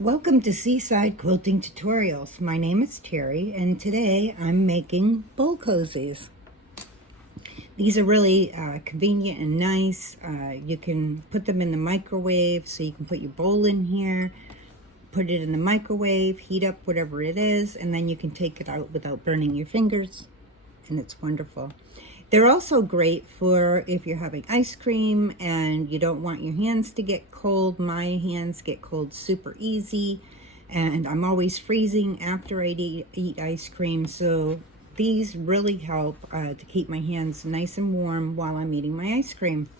Welcome to Seaside Quilting Tutorials. My name is Terry, and today I'm making bowl cozies. These are really convenient and nice. You can put them in the microwave, so you can put your bowl in here, put it in the microwave, heat up whatever it is, and then you can take it out without burning your fingers, and it's wonderful. They're also great for if you're having ice cream and you don't want your hands to get cold. My hands get cold super easy, and I'm always freezing after I eat ice cream. So these really help to keep my hands nice and warm while I'm eating my ice cream.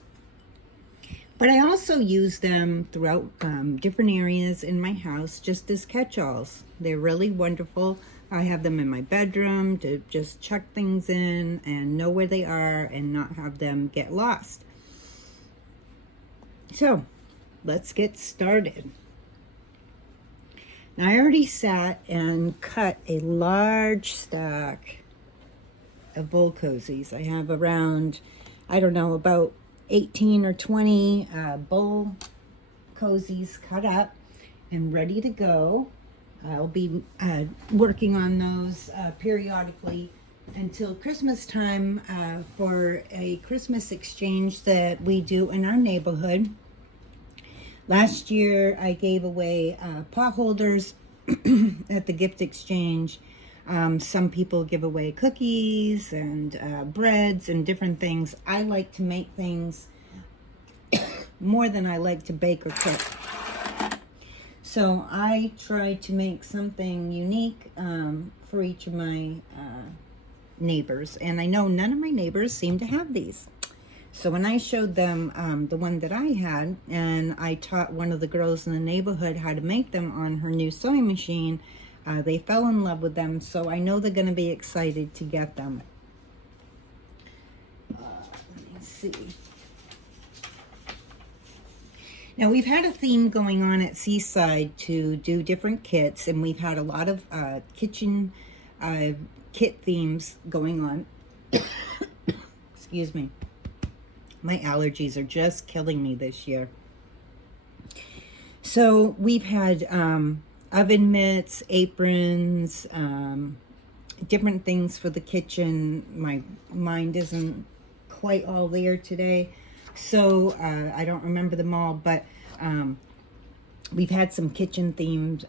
But I also use them throughout different areas in my house just as catch-alls. They're really wonderful. I have them in my bedroom to just check things in and know where they are and not have them get lost. So, let's get started. Now, I already sat and cut a large stack of bowl cozies. I have around, I don't know, about 18 or 20 bowl cozies cut up and ready to go. I'll be working on those periodically until Christmas time for a Christmas exchange that we do in our neighborhood. Last year I gave away pot holders at the gift exchange. Some people give away cookies and breads and different things. I like to make things more than I like to bake or cook. So I try to make something unique for each of my neighbors. And I know none of my neighbors seem to have these. So when I showed them the one that I had, and I taught one of the girls in the neighborhood how to make them on her new sewing machine, they fell in love with them. So I know they're going to be excited to get them. Let me see. Now, we've had a theme going on at Seaside to do different kits, and we've had a lot of kitchen kit themes going on. Excuse me. My allergies are just killing me this year. So we've had oven mitts, aprons, different things for the kitchen. My mind isn't quite all there today. So I don't remember them all, but we've had some kitchen themed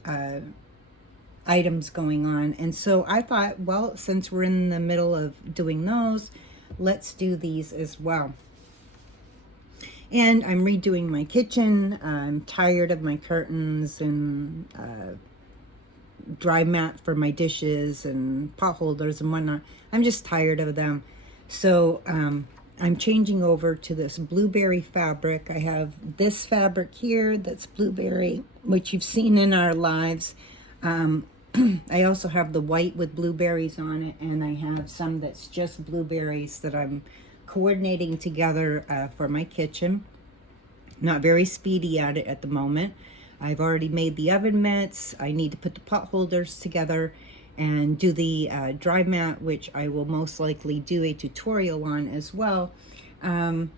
items going on. And so I thought, well, since we're in the middle of doing those, let's do these as well. And I'm redoing my kitchen. I'm tired of my curtains and dry mat for my dishes and pot holders and whatnot. I'm just tired of them. So I'm changing over to this blueberry fabric. I have this fabric here that's blueberry, which you've seen in our lives. I also have the white with blueberries on it, and I have some that's just blueberries that I'm coordinating together for my kitchen. Not very speedy at it at the moment. I've already made the oven mitts. I need to put the pot holders together and do the dry mat, which I will most likely do a tutorial on as well, and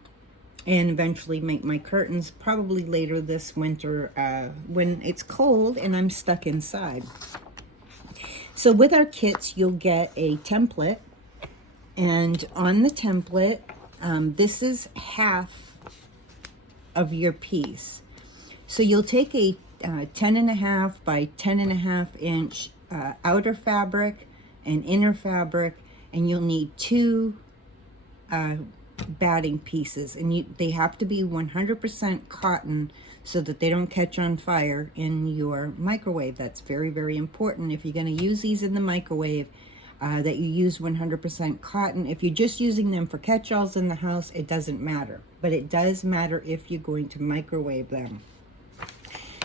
eventually make my curtains probably later this winter when it's cold and I'm stuck inside. So with our kits, you'll get a template, and on the template, this is half of your piece. So you'll take a 10.5 by 10.5 inch outer fabric and inner fabric, and you'll need two batting pieces, and they have to be 100% cotton so that they don't catch on fire in your microwave. That's very, very important. If you're going to use these in the microwave, that you use 100% cotton. If you're just using them for catch-alls in the house, it doesn't matter, but it does matter if you're going to microwave them.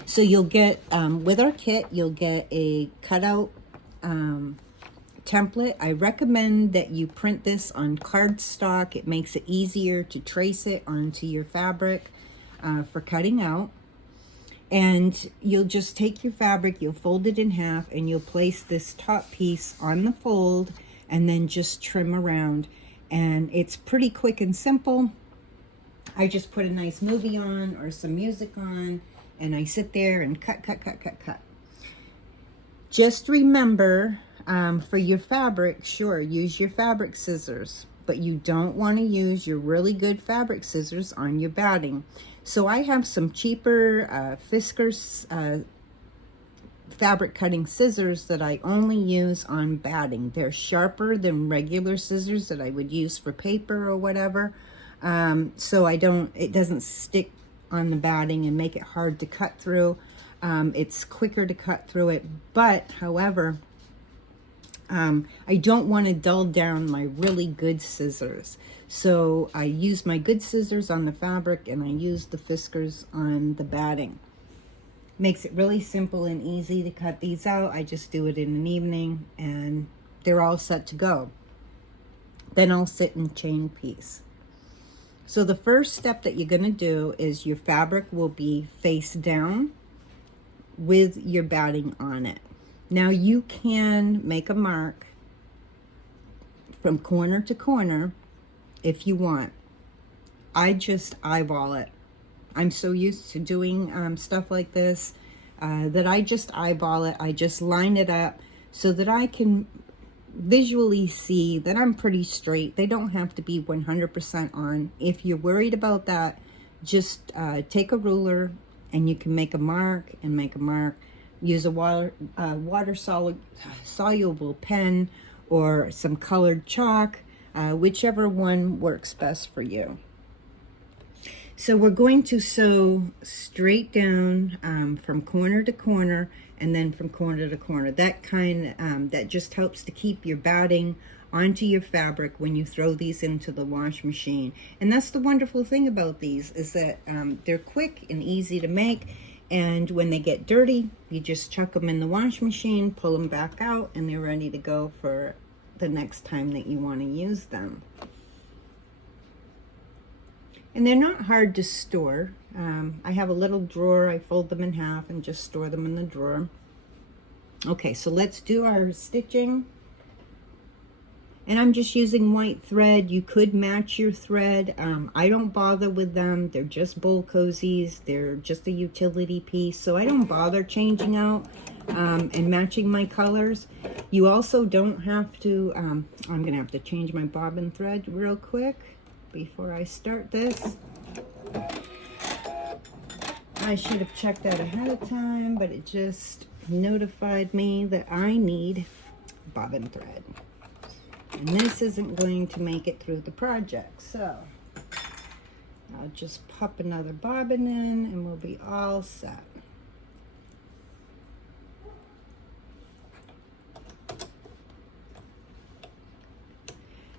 So you'll get, with our kit, you'll get a cutout template. I recommend that you print this on cardstock. It makes it easier to trace it onto your fabric for cutting out. And you'll just take your fabric, you'll fold it in half, and you'll place this top piece on the fold and then just trim around. And it's pretty quick and simple. I just put a nice movie on or some music on and I sit there and cut, cut, cut, cut, cut. Just remember, for your fabric, sure, use your fabric scissors, but you don't want to use your really good fabric scissors on your batting. So I have some cheaper Fiskars fabric cutting scissors that I only use on batting. They're sharper than regular scissors that I would use for paper or whatever. So it doesn't stick on the batting and make it hard to cut through. It's quicker to cut through it, but however, I don't want to dull down my really good scissors. So I use my good scissors on the fabric and I use the Fiskars on the batting. Makes it really simple and easy to cut these out. I just do it in an evening and they're all set to go. Then I'll sit and chain piece. So the first step that you're going to do is your fabric will be face down with your batting on it. Now you can make a mark from corner to corner if you want. I just eyeball it. I'm so used to doing stuff like this that I just eyeball it. I just line it up so that I can visually see that I'm pretty straight. They don't have to be 100% on. If you're worried about that, just take a ruler and you can make a mark and make a mark. Use a water soluble pen or some colored chalk, whichever one works best for you. So we're going to sew straight down from corner to corner and then from corner to corner. That just helps to keep your batting onto your fabric when you throw these into the wash machine. And that's the wonderful thing about these, is that they're quick and easy to make. And when they get dirty, you just chuck them in the wash machine, pull them back out, and they're ready to go for the next time that you want to use them. And they're not hard to store. I have a little drawer. I fold them in half and just store them in the drawer. Okay, so let's do our stitching. And I'm just using white thread. You could match your thread. I don't bother with them. They're just bowl cozies. They're just a utility piece. So I don't bother changing out and matching my colors. You also don't have to, I'm going to have to change my bobbin thread real quick before I start this. I should have checked that ahead of time, but it just notified me that I need bobbin thread. And this isn't going to make it through the project, so I'll just pop another bobbin in and we'll be all set.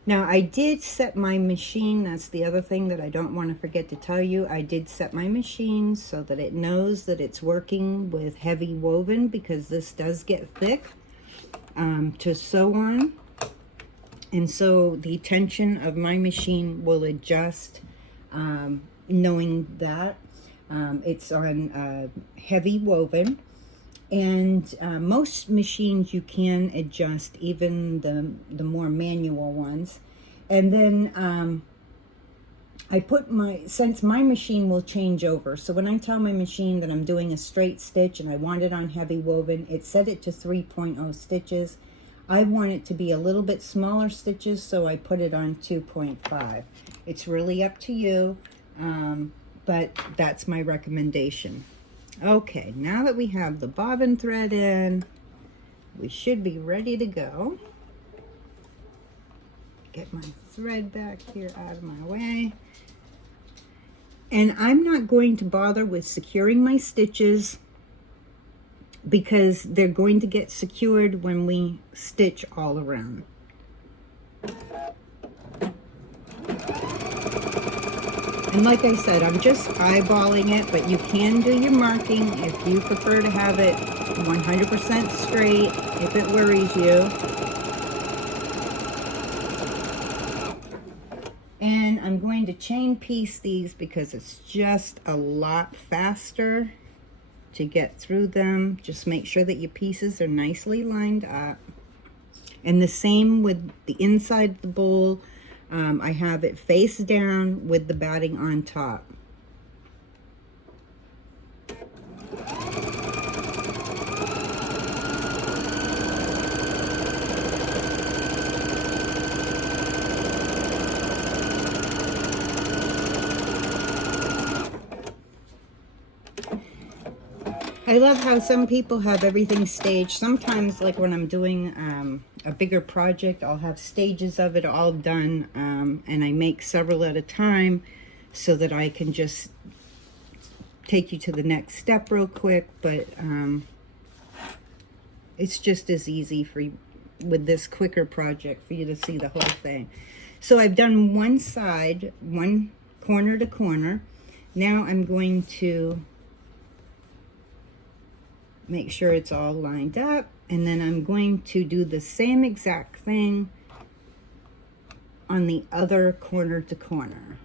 Now I did set my machine, that's the other thing that I don't want to forget to tell you. I did set my machine so that it knows that it's working with heavy woven, because this does get thick to sew on. And so the tension of my machine will adjust, knowing that it's on heavy woven. And most machines you can adjust, even the more manual ones. And then since my machine will change over, so when I tell my machine that I'm doing a straight stitch and I want it on heavy woven, it set it to 3.0 stitches. I want it to be a little bit smaller stitches, so I put it on 2.5. It's really up to you, but that's my recommendation. Okay, now that we have the bobbin thread in, we should be ready to go. Get my thread back here out of my way. And I'm not going to bother with securing my stitches because they're going to get secured when we stitch all around. And like I said, I'm just eyeballing it, but you can do your marking if you prefer to have it 100% straight, if it worries you. And I'm going to chain piece these because it's just a lot faster to get through them. Just make sure that your pieces are nicely lined up. And the same with the inside of the bowl. I have it face down with the batting on top. I love how some people have everything staged. Sometimes, like when I'm doing a bigger project, I'll have stages of it all done, and I make several at a time so that I can just take you to the next step real quick. But it's just as easy for you with this quicker project for you to see the whole thing. So I've done one side, one corner to corner. Now I'm going to make sure it's all lined up, and then I'm going to do the same exact thing on the other corner to corner.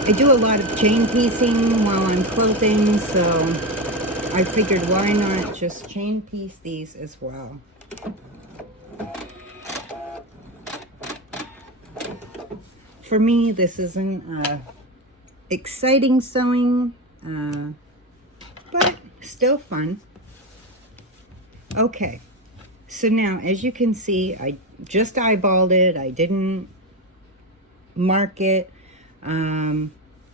I do a lot of chain piecing while I'm quilting, so I figured why not just chain piece these as well. For me, this isn't exciting sewing, but still fun. Okay, so now as you can see, I just eyeballed it. I didn't mark it.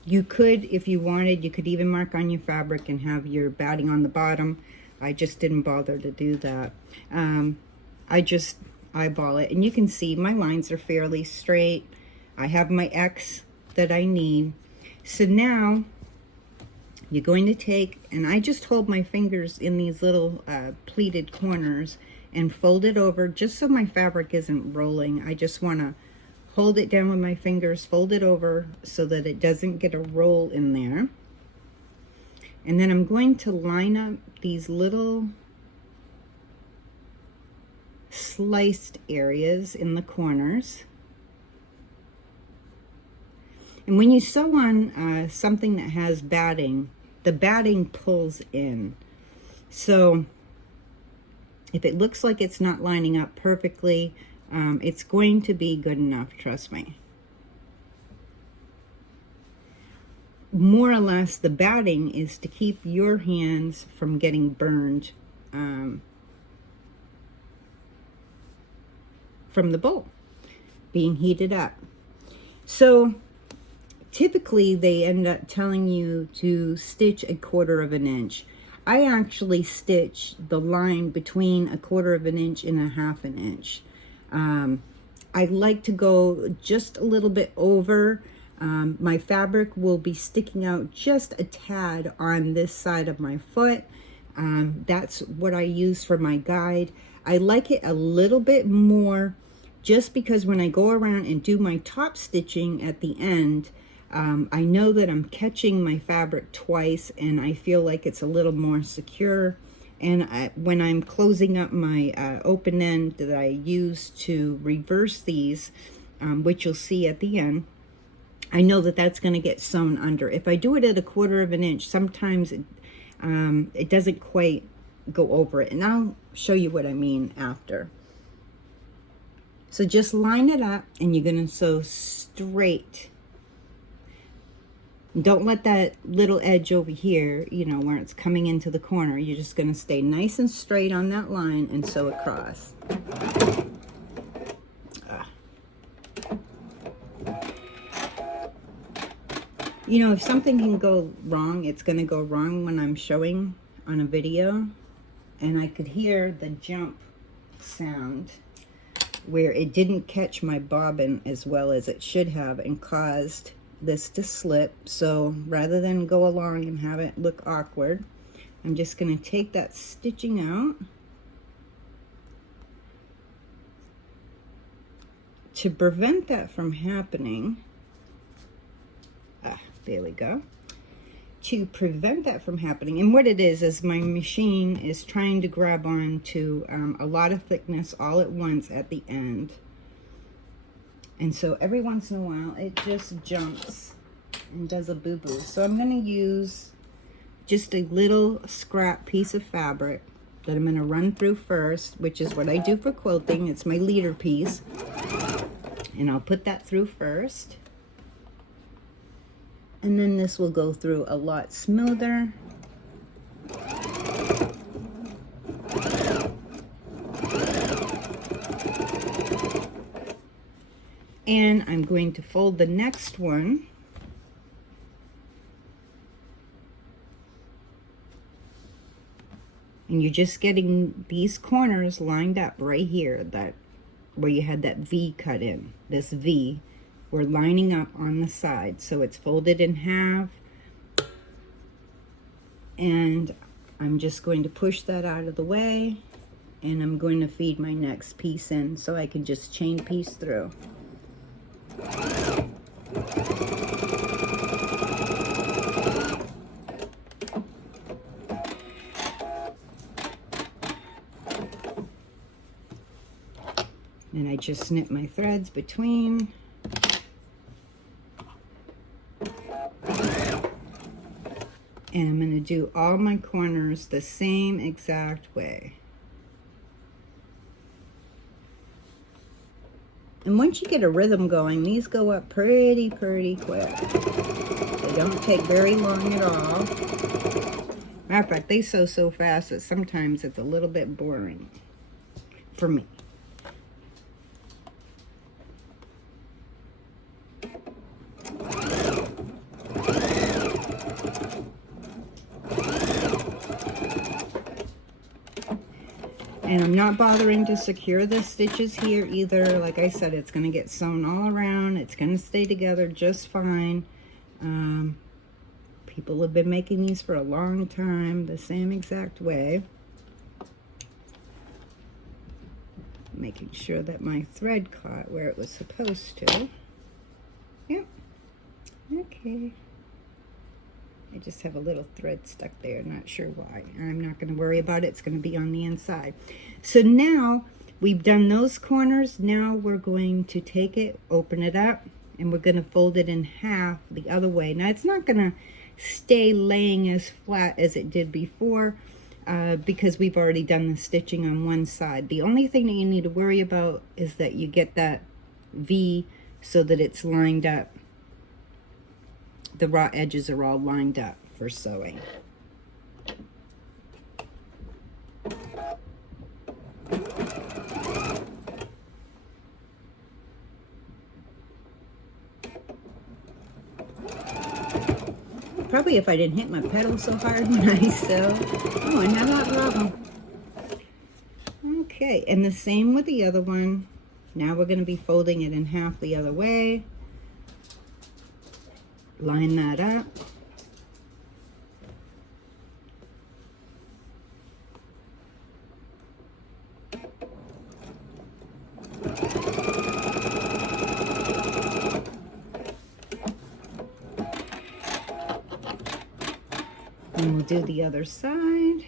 You could, if you wanted, you could even mark on your fabric and have your batting on the bottom. I just didn't bother to do that. I just eyeball it, and you can see my lines are fairly straight. I have my X that I need. So now you're going to take, and I just hold my fingers in these little pleated corners and fold it over just so my fabric isn't rolling. I just want to hold it down with my fingers, fold it over so that it doesn't get a roll in there. And then I'm going to line up these little sliced areas in the corners. And when you sew on something that has batting, the batting pulls in. So if it looks like it's not lining up perfectly, it's going to be good enough, trust me. More or less, the batting is to keep your hands from getting burned from the bowl being heated up. So typically they end up telling you to stitch 1/4 of an inch. I actually stitch the line between 1/4 of an inch and 1/2 an inch. I like to go just a little bit over. My fabric will be sticking out just a tad on this side of my foot. That's what I use for my guide. I like it a little bit more just because when I go around and do my top stitching at the end, I know that I'm catching my fabric twice, and I feel like it's a little more secure. And when I'm closing up my open end that I use to reverse these, which you'll see at the end, I know that that's going to get sewn under. If I do it at 1/4 of an inch, sometimes it doesn't quite go over it. And I'll show you what I mean after. So just line it up, and you're going to sew straight. Don't let that little edge over here, you know, where it's coming into the corner. You're just going to stay nice and straight on that line and sew across. You know, if something can go wrong, it's going to go wrong when I'm showing on a video. And I could hear the jump sound where it didn't catch my bobbin as well as it should have and caused this to slip. So rather than go along and have it look awkward, I'm just going to take that stitching out to prevent that from happening. There we go. To prevent that from happening, and what it is my machine is trying to grab on to a lot of thickness all at once at the end. And so every once in a while, it just jumps and does a boo-boo. So I'm going to use just a little scrap piece of fabric that I'm going to run through first, which is what I do for quilting. It's my leader piece. And I'll put that through first. And then this will go through a lot smoother. And I'm going to fold the next one. And you're just getting these corners lined up right here, that where you had that V cut in. This V, we're lining up on the side, so it's folded in half. And I'm just going to push that out of the way, and I'm going to feed my next piece in so I can just chain piece through. And I just snip my threads between. And I'm going to do all my corners the same exact way. And once you get a rhythm going, these go up pretty quick. They don't take very long at all. Matter of fact, they sew so fast that sometimes it's a little bit boring for me. And I'm not bothering to secure the stitches here either. Like I said, it's going to get sewn all around. It's going to stay together just fine. People have been making these for a long time, the same exact way. Making sure that my thread caught where it was supposed to. Yep. Okay. I just have a little thread stuck there, not sure why. I'm not going to worry about it. It's going to be on the inside. So now we've done those corners. Now we're going to take it, open it up, and we're going to fold it in half the other way. Now it's not going to stay laying as flat as it did before because we've already done the stitching on one side. The only thing that you need to worry about is that you get that V so that it's lined up. The raw edges are all lined up for sewing. Probably if I didn't hit my pedal so hard when I sew, I wouldn't have that problem. Okay, and the same with the other one. Now we're going to be folding it in half the other way. Line that up. And we'll do the other side.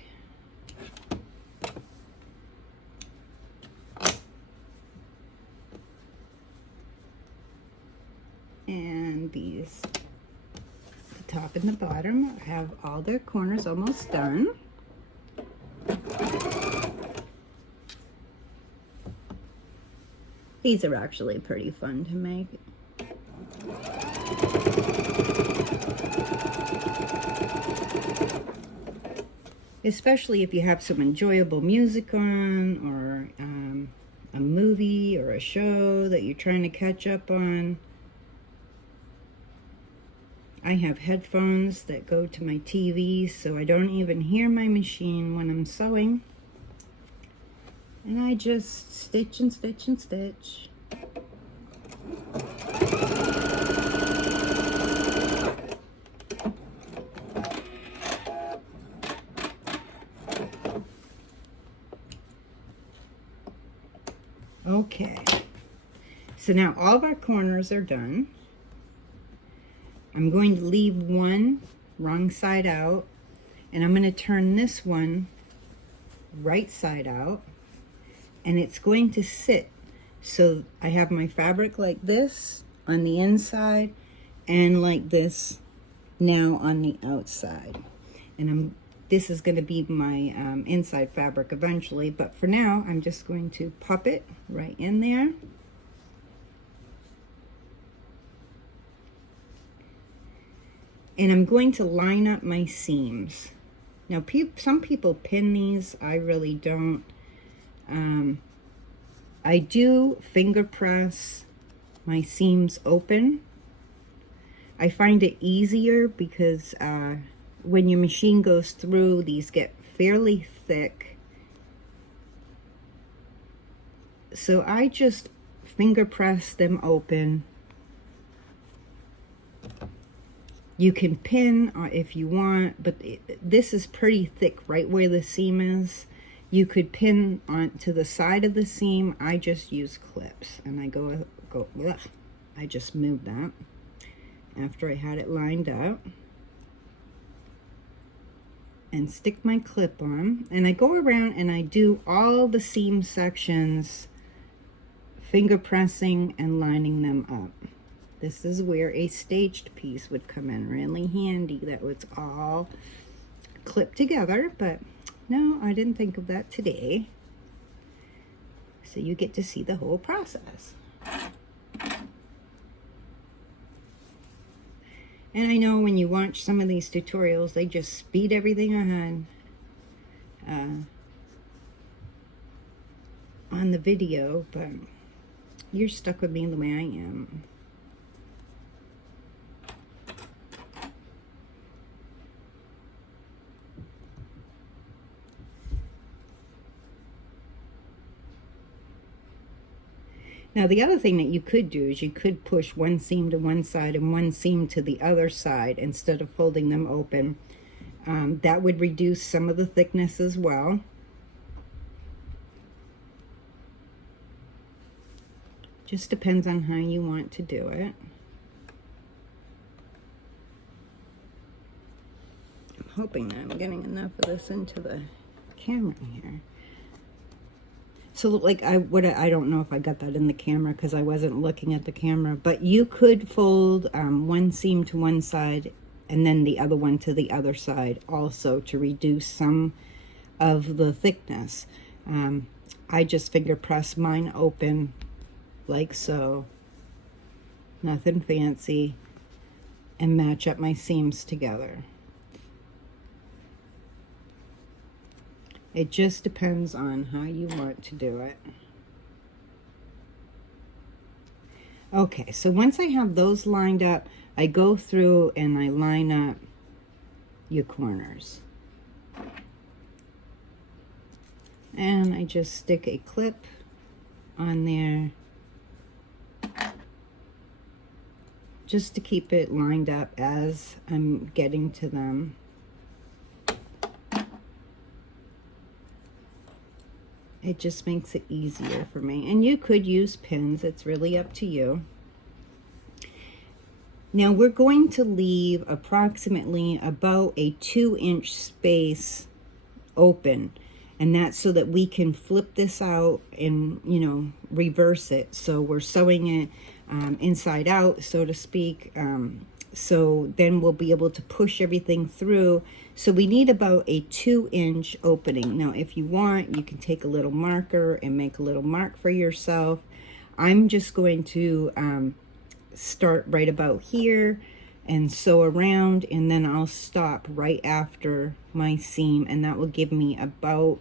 And these, the top and the bottom, have all their corners almost done. These are actually pretty fun to make. Especially if you have some enjoyable music on, or a movie or a show that you're trying to catch up on. I have headphones that go to my TV, so I don't even hear my machine when I'm sewing. And I just stitch and stitch and stitch. Okay, so now all of our corners are done. I'm going to leave one wrong side out, and I'm going to turn this one right side out, and it's going to sit. So I have my fabric like this on the inside and like this now on the outside. And this is going to be my inside fabric eventually, but for now I'm just going to pop it right in there. And I'm going to line up my seams. Now, some people pin these. I really don't. I do finger press my seams open. I find it easier because when your machine goes through, these get fairly thick. So I just finger press them open. You can pin if you want, but this is pretty thick right where the seam is. You could pin onto the side of the seam. I just use clips, and I ugh, I just moved that after I had it lined up. And stick my clip on, and I go around and I do all the seam sections, finger pressing and lining them up. This is where a staged piece would come in really handy. That was all clipped together, but no, I didn't think of that today. So you get to see the whole process. And I know when you watch some of these tutorials, they just speed everything ahead on the video, but you're stuck with me the way I am. Now, the other thing that you could do is you could push one seam to one side and one seam to the other side instead of folding them open. That would reduce some of the thickness as well. Just depends on how you want to do it. I'm hoping that I'm getting enough of this into the camera here. So like I don't know if I got that in the camera because I wasn't looking at the camera, but you could fold one seam to one side and then the other one to the other side also to reduce some of the thickness. I just finger press mine open like so, nothing fancy, and match up my seams together. It just depends on how you want to do it. Okay, so once I have those lined up, I go through and I line up your corners. And I just stick a clip on there just to keep it lined up as I'm getting to them. It just makes it easier for me. And you could use pins. It's really up to you. Now we're going to leave approximately about a 2-inch space open. And that's so that we can flip this out and, you know, reverse it. So we're sewing it inside out, so to speak. So then we'll be able to push everything through. So we need about a 2-inch opening. Now, if you want, you can take a little marker and make a little mark for yourself. I'm just going to start right about here and sew around, and then I'll stop right after my seam, and that will give me about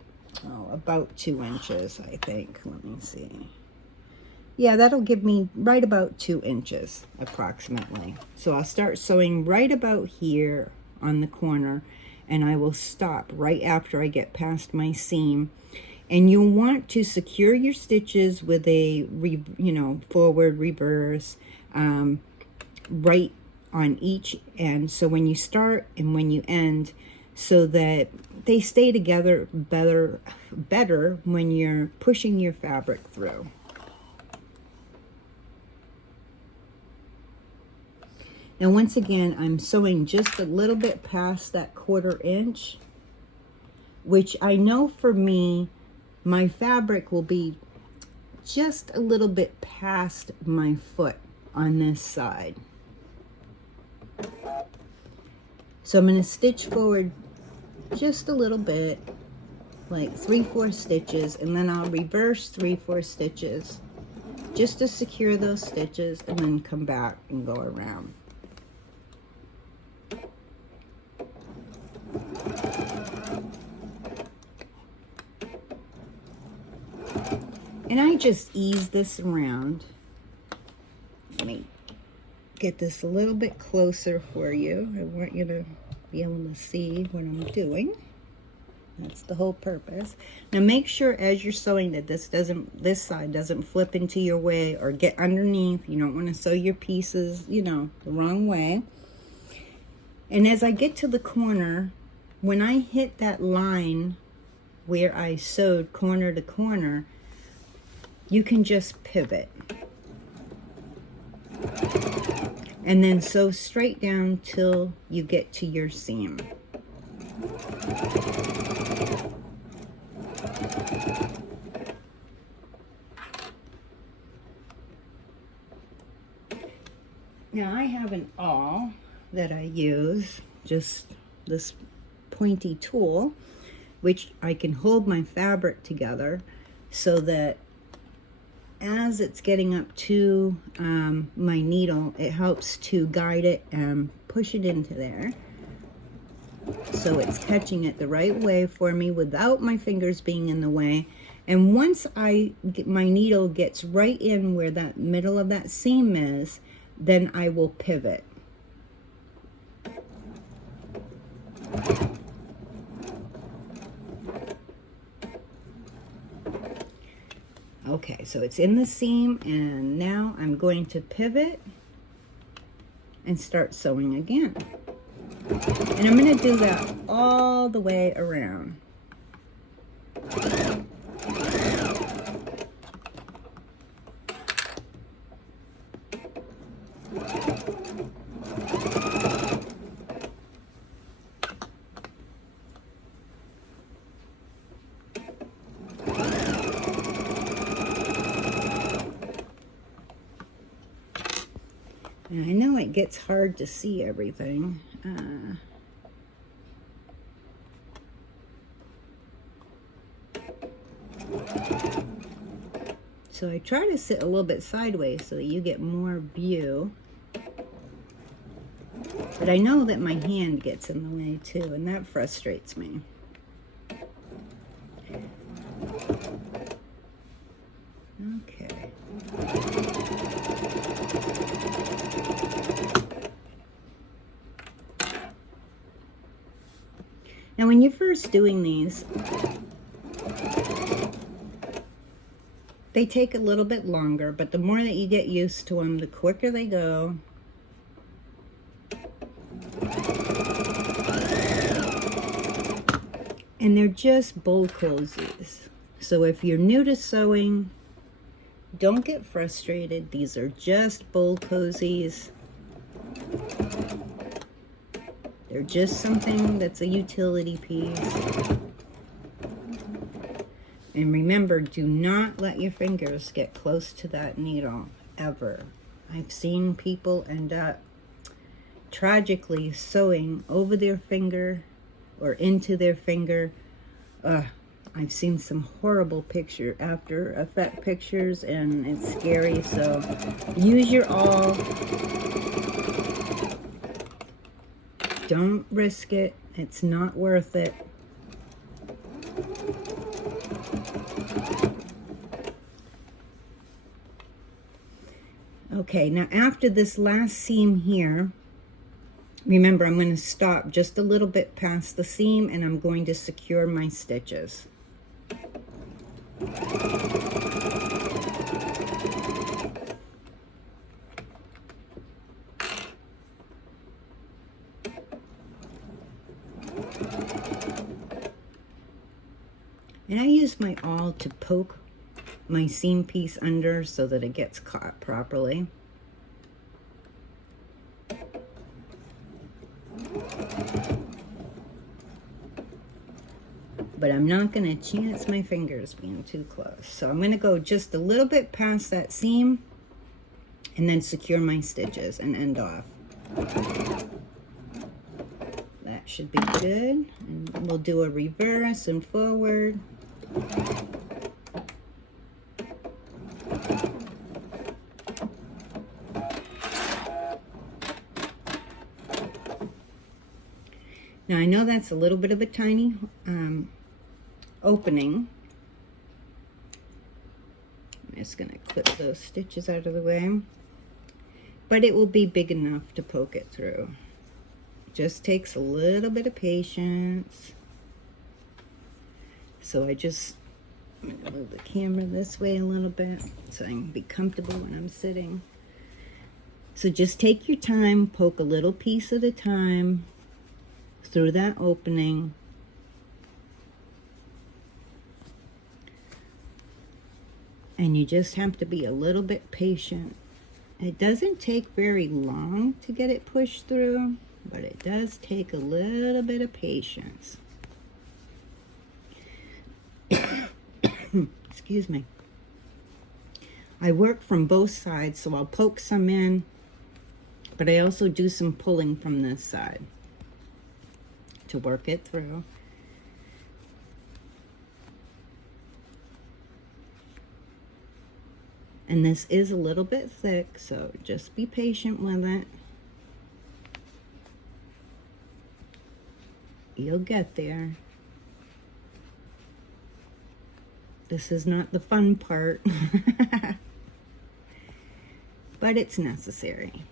2 inches, I think. Let me see. Yeah, that'll give me right about 2 inches approximately. So I'll start sewing right about here on the corner, and I will stop right after I get past my seam. And you'll want to secure your stitches with a forward, reverse, right on each end. So when you start and when you end, so that they stay together better when you're pushing your fabric through. Now, once again, I'm sewing just a little bit past that 1/4 inch, which I know for me, my fabric will be just a little bit past my foot on this side. So I'm going to stitch forward just a little bit, like 3/4 stitches, and then I'll reverse 3/4 stitches just to secure those stitches, and then come back and go around. And I just ease this around. Let me get this a little bit closer for you. I want you to be able to see what I'm doing. That's the whole purpose. Now make sure as you're sewing that this side doesn't flip into your way or get underneath. You don't want to sew your pieces, you know, the wrong way. And as I get to the corner, when I hit that line where I sewed corner to corner, you can just pivot. And then sew straight down till you get to your seam. Now I have an awl that I use, just this pointy tool, which I can hold my fabric together so that as it's getting up to my needle, it helps to guide it and push it into there. So it's catching it the right way for me without my fingers being in the way. And once my needle gets right in where that middle of that seam is, then I will pivot. Okay, so it's in the seam, and now I'm going to pivot and start sewing again. And I'm going to do that all the way around. And I know it gets hard to see everything. So I try to sit a little bit sideways so that you get more view. But I know that my hand gets in the way too, and that frustrates me. Okay. Now when you're first doing these, they take a little bit longer, but the more that you get used to them, the quicker they go. And they're just bowl cozies. So if you're new to sewing, don't get frustrated. These are just bowl cozies. They're just something that's a utility piece. And remember, do not let your fingers get close to that needle, ever. I've seen people end up tragically sewing over their finger or into their finger. I've seen some horrible After Effect pictures, and it's scary. So use your awl. Don't risk it. It's not worth it. Okay, now after this last seam here, remember I'm going to stop just a little bit past the seam, and I'm going to secure my stitches. And I use my awl to poke my seam piece under so that it gets caught properly. But I'm not going to chance my fingers being too close. So I'm going to go just a little bit past that seam and then secure my stitches and end off. That that should be good. And we'll do a reverse and forward. Now I know that's a little bit of a tiny opening. I'm just going to clip those stitches out of the way. But it will be big enough to poke it through. Just takes a little bit of patience. So I'm going to move the camera this way a little bit so I can be comfortable when I'm sitting. So just take your time, poke a little piece at a time through that opening. And you just have to be a little bit patient. It doesn't take very long to get it pushed through, but it does take a little bit of patience. Excuse me. I work from both sides, so I'll poke some in, but I also do some pulling from this side to work it through. And this is a little bit thick, so just be patient with it. You'll get there. This is not the fun part, but it's necessary.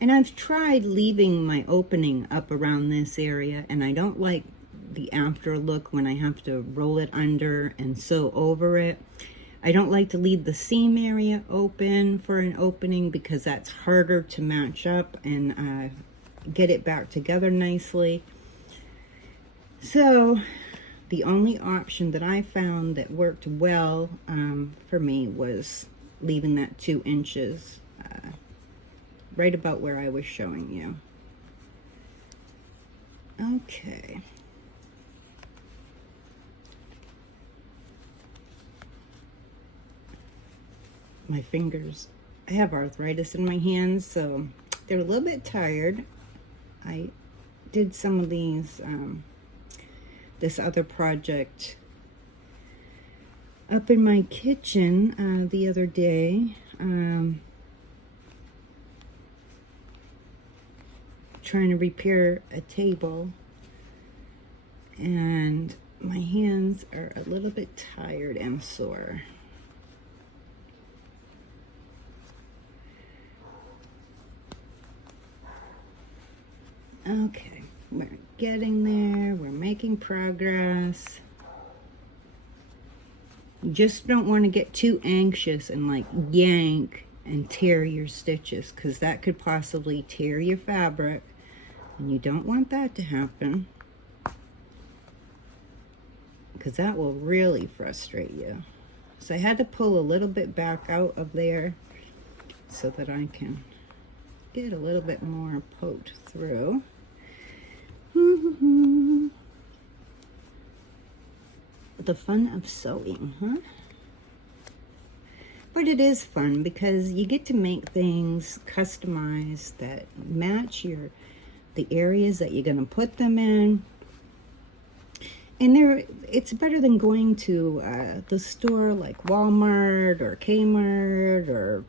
And I've tried leaving my opening up around this area, and I don't like the after look when I have to roll it under and sew over it. I don't like to leave the seam area open for an opening because that's harder to match up and get it back together nicely. So the only option that I found that worked well for me was leaving that 2 inches right about where I was showing you. Okay. My fingers, I have arthritis in my hands, so they're a little bit tired. I did some of these, this other project up in my kitchen the other day. Trying to repair a table, and my hands are a little bit tired and sore. Okay, we're getting there. We're making progress. You just don't want to get too anxious and like yank and tear your stitches, because that could possibly tear your fabric, and you don't want that to happen, because that will really frustrate you. So I had to pull a little bit back out of there so that I can get a little bit more poked through. The fun of sewing, huh? But it is fun because you get to make things customized that match the areas that you're going to put them in. And it's better than going to the store like Walmart or Kmart or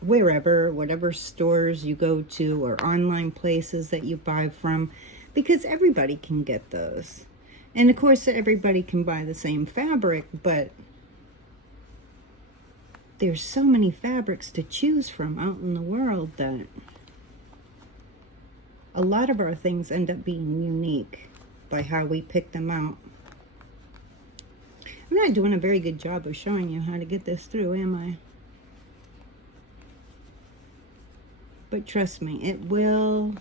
wherever, whatever stores you go to or online places that you buy from, because everybody can get those. And of course, everybody can buy the same fabric, but there's so many fabrics to choose from out in the world that a lot of our things end up being unique by how we pick them out. I'm not doing a very good job of showing you how to get this through, am I? But trust me, it will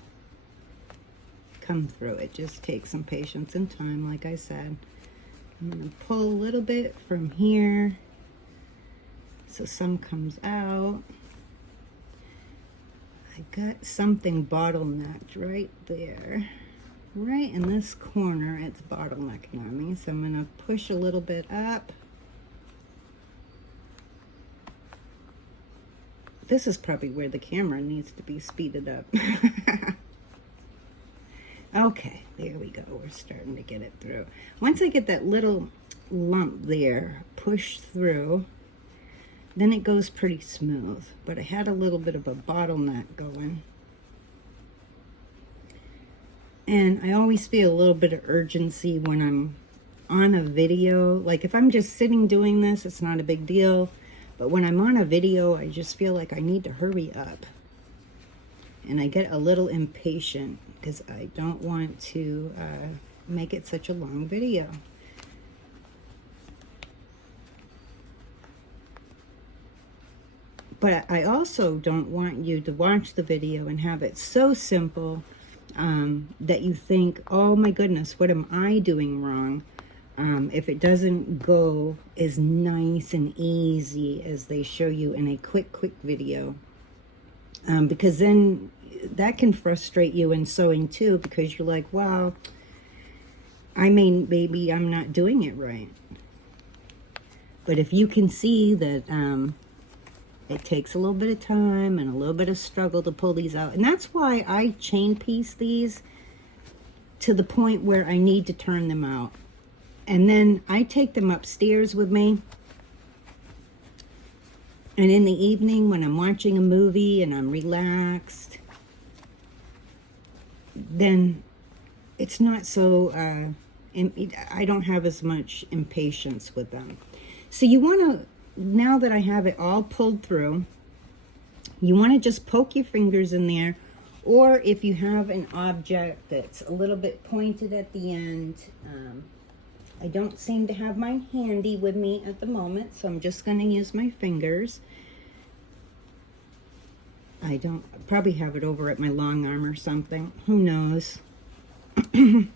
come through. It just takes some patience and time, like I said. I'm going to pull a little bit from here so some comes out. I got something bottlenecked right there. Right in this corner, it's bottlenecking on me. So I'm going to push a little bit up. This is probably where the camera needs to be speeded up. Okay, there we go. We're starting to get it through. Once I get that little lump there pushed through, then it goes pretty smooth. But I had a little bit of a bottleneck going. And I always feel a little bit of urgency when I'm on a video. Like if I'm just sitting doing this, it's not a big deal. But when I'm on a video, I just feel like I need to hurry up. And I get a little impatient because I don't want to make it such a long video. But I also don't want you to watch the video and have it so simple that you think, oh my goodness, what am I doing wrong? If it doesn't go as nice and easy as they show you in a quick video. Because then that can frustrate you in sewing too, because you're like, wow, maybe I'm not doing it right. But if you can see that it takes a little bit of time and a little bit of struggle to pull these out. And that's why I chain piece these to the point where I need to turn them out. And then I take them upstairs with me. And in the evening when I'm watching a movie and I'm relaxed, then it's not so, I don't have as much impatience with them. So you want to, now that I have it all pulled through, you want to just poke your fingers in there, or if you have an object that's a little bit pointed at the end. I don't seem to have mine handy with me at the moment, so I'm just going to use my fingers. I probably have it over at my long arm or something. Who knows? And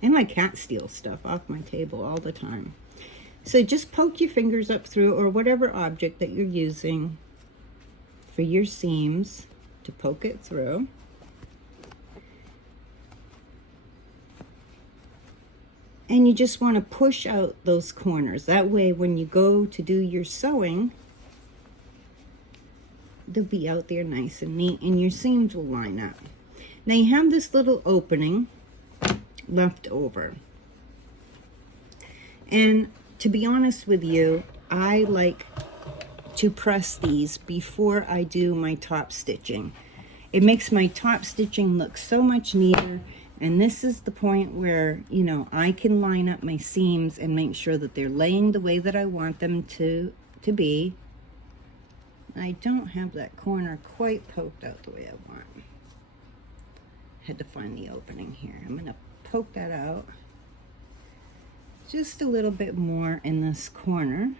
my cat steals stuff off my table all the time. So just poke your fingers up through, or whatever object that you're using for your seams to poke it through. And you just want to push out those corners. That way when you go to do your sewing, they'll be out there nice and neat and your seams will line up. Now you have this little opening left over. And to be honest with you, I like to press these before I do my top stitching. It makes my top stitching look so much neater. And this is the point where, you know, I can line up my seams and make sure that they're laying the way that I want them to be. I don't have that corner quite poked out the way I want. Had to find the opening here. I'm going to poke that out just a little bit more in this corner.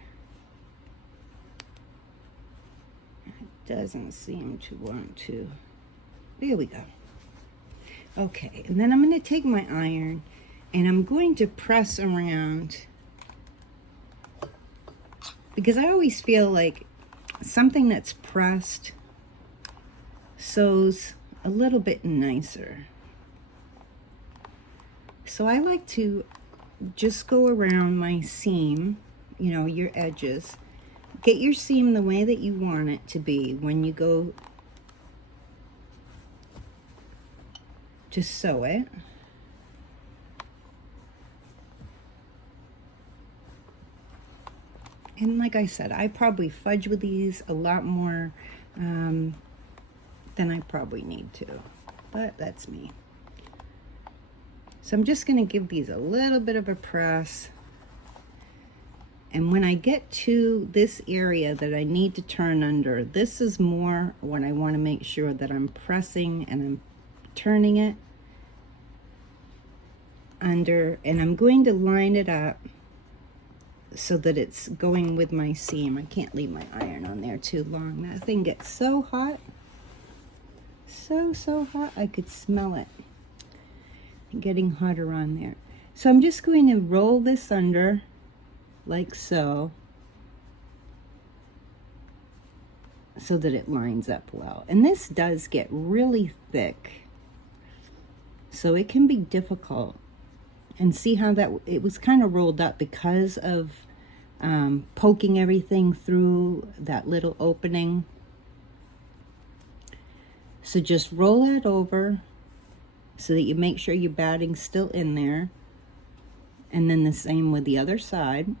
It doesn't seem to want to. There we go. Okay, and then I'm going to take my iron and I'm going to press around, because I always feel like something that's pressed sews a little bit nicer. So I like to just go around my seam, you know, your edges. Get your seam the way that you want it to be when you go to sew it. And like I said, I probably fudge with these a lot more than I probably need to, but that's me. So I'm just going to give these a little bit of a press. And when I get to this area that I need to turn under, this is more when I want to make sure that I'm pressing and I'm turning it under, and I'm going to line it up so that it's going with my seam. I can't leave my iron on there too long. That thing gets so hot, so hot, I could smell it getting hotter on there. So I'm just going to roll this under like so that it lines up well. And this does get really thick, so it can be difficult. And see how that it was kind of rolled up because of poking everything through that little opening. So just roll that over so that you make sure your batting's still in there. And then the same with the other side.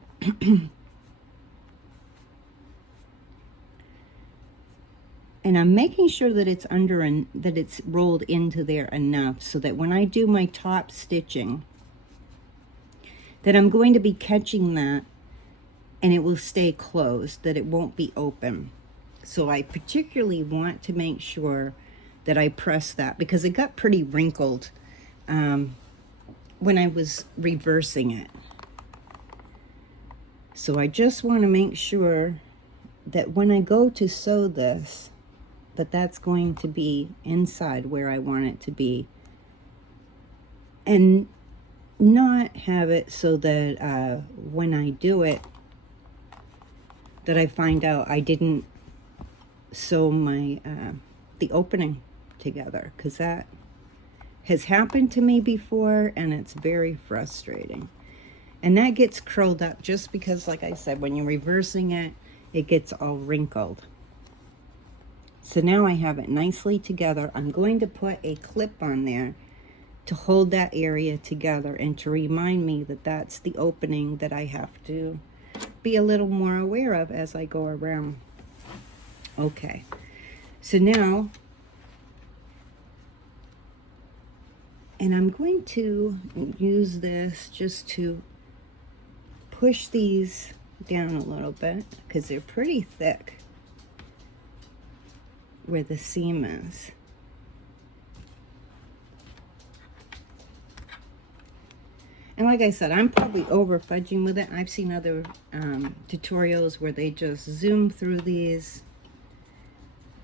And I'm making sure that it's under and that it's rolled into there enough so that when I do my top stitching, that I'm going to be catching that and it will stay closed, that it won't be open. So I particularly want to make sure that I press that because it got pretty wrinkled when I was reversing it. So I just want to make sure that when I go to sew this, that that's going to be inside where I want it to be, and not have it so that when I do it, that I find out I didn't sew my the opening together, because that has happened to me before and it's very frustrating. And that gets curled up just because, like I said, when you're reversing it, it gets all wrinkled. So now I have it nicely together. I'm going to put a clip on there to hold that area together and to remind me that that's the opening that I have to be a little more aware of as I go around. Okay, so now, and I'm going to use this just to push these down a little bit because they're pretty thick where the seam is. And like I said, I'm probably over fudging with it. I've seen other tutorials where they just zoom through these.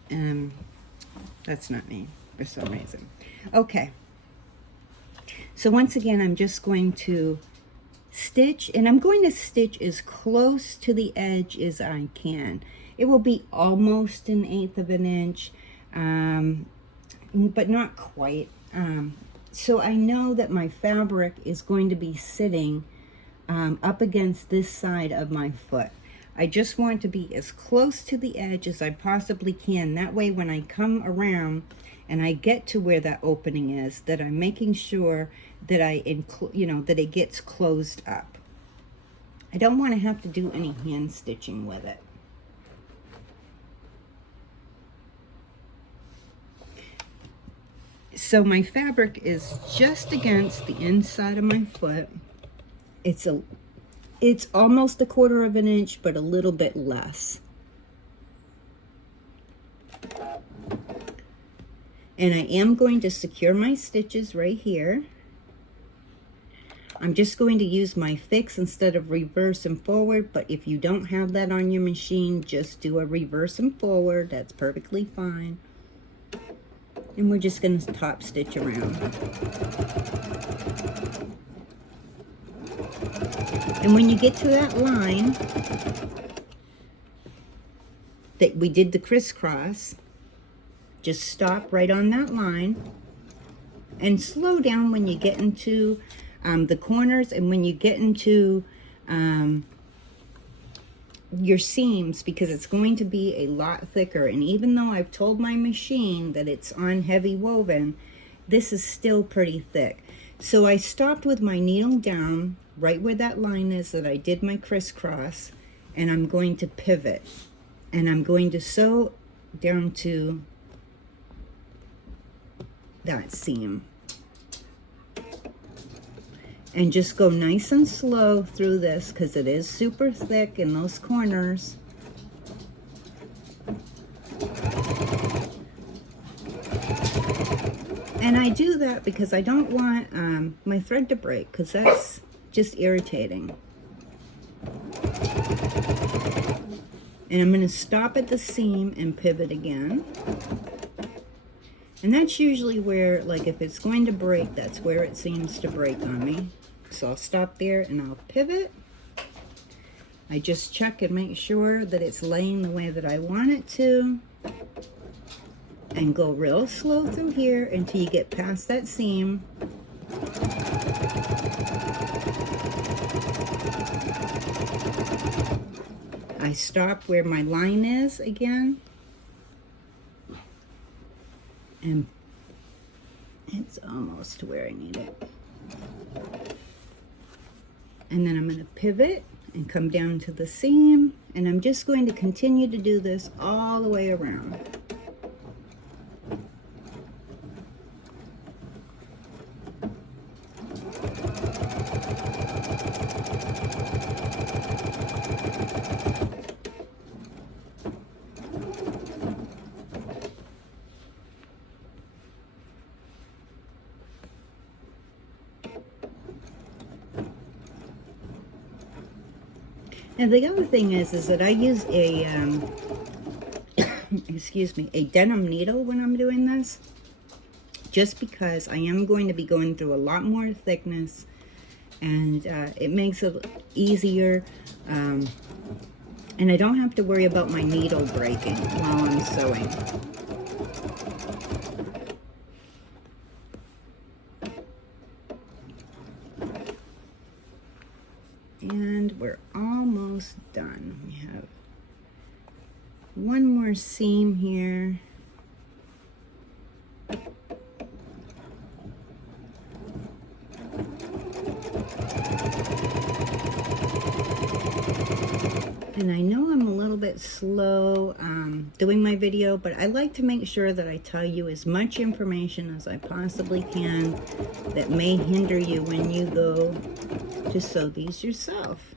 That's not me for some reason. Okay. So once again, I'm just going to stitch, and I'm going to stitch as close to the edge as I can. It will be almost 1/8 of an inch, but not quite. So I know that my fabric is going to be sitting up against this side of my foot. I just want to be as close to the edge as I possibly can. That way when I come around and I get to where that opening is, that I'm making sure that that it gets closed up. I don't want to have to do any hand stitching with it. So my fabric is just against the inside of my foot. It's almost 1/4 of an inch, but a little bit less. And I am going to secure my stitches right here. I'm just going to use my fix instead of reverse and forward, but if you don't have that on your machine, just do a reverse and forward. That's perfectly fine. And we're just going to top stitch around. And when you get to that line that we did the crisscross, just stop right on that line and slow down when you get into the corners and when you get into your seams, because it's going to be a lot thicker. And even though I've told my machine that it's on heavy woven, this is still pretty thick. So I stopped with my needle down right where that line is that I did my crisscross, and I'm going to pivot, and I'm going to sew down to that seam. And just go nice and slow through this because it is super thick in those corners. And I do that because I don't want my thread to break, because that's just irritating. And I'm going to stop at the seam and pivot again. And that's usually where, like, if it's going to break, that's where it seems to break on me. So I'll stop there and I'll pivot. I just check and make sure that it's laying the way that I want it to. And go real slow through here until you get past that seam. I stop where my line is again, and it's almost to where I need it. And then I'm going to pivot and come down to the seam, and I'm just going to continue to do this all the way around. And the other thing is that I use a, excuse me, a denim needle when I'm doing this, just because I am going to be going through a lot more thickness, and it makes it easier, and I don't have to worry about my needle breaking while I'm sewing. And we're almost done. We have one more seam here. And I know I'm a little bit slow doing my video, but I like to make sure that I tell you as much information as I possibly can that may hinder you when you go to sew these yourself.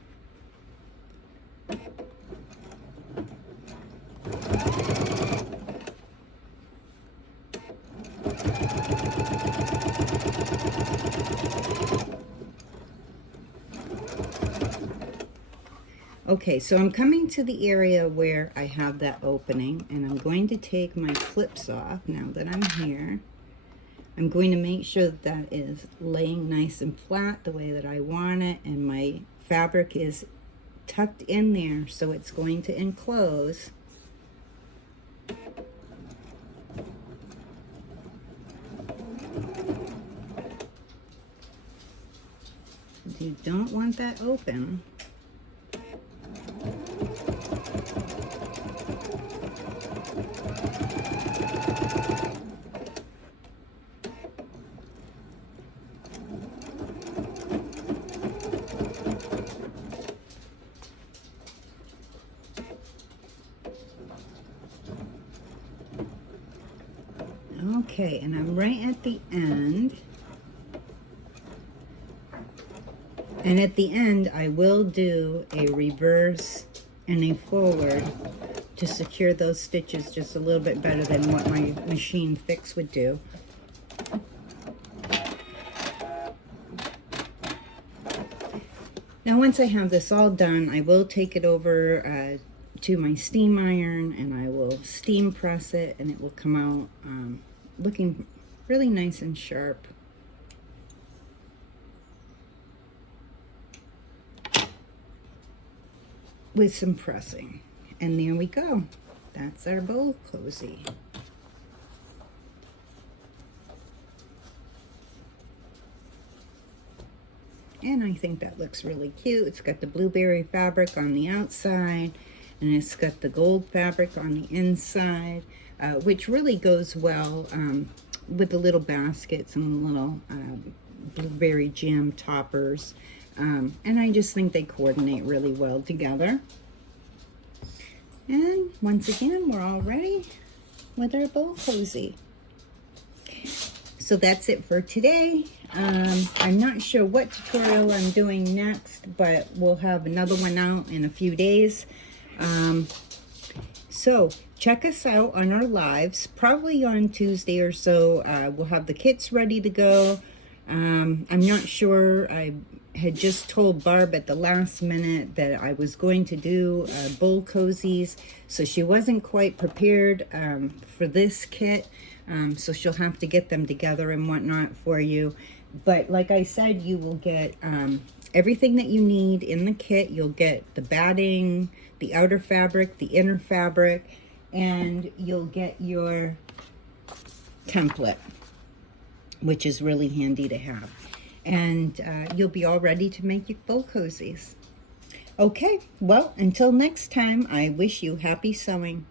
Okay, so I'm coming to the area where I have that opening, and I'm going to take my clips off now that I'm here. I'm going to make sure that that is laying nice and flat the way that I want it, and my fabric is tucked in there, so it's going to enclose. You don't want that open. Okay, and I'm right at the end. And at the end, I will do a reverse and a forward to secure those stitches just a little bit better than what my machine fix would do. Now, once I have this all done, I will take it over to my steam iron, and I will steam press it, and it will come out looking really nice and sharp. With some pressing. And there we go. That's our bowl cozy. And I think that looks really cute. It's got the blueberry fabric on the outside, and it's got the gold fabric on the inside, which really goes well with the little baskets and the little blueberry jam toppers. And I just think they coordinate really well together. And once again, we're all ready with our bowl cozy. So that's it for today. I'm not sure what tutorial I'm doing next, but we'll have another one out in a few days. So check us out on our lives, probably on Tuesday or so. We'll have the kits ready to go. I'm not sure. I had just told Barb at the last minute that I was going to do bowl cozies, so she wasn't quite prepared for this kit, so she'll have to get them together and whatnot for you. But like I said, you will get everything that you need in the kit. You'll get the batting, the outer fabric, the inner fabric, and you'll get your template, which is really handy to have. And you'll be all ready to make your bowl cozies. Okay, well, until next time, I wish you happy sewing.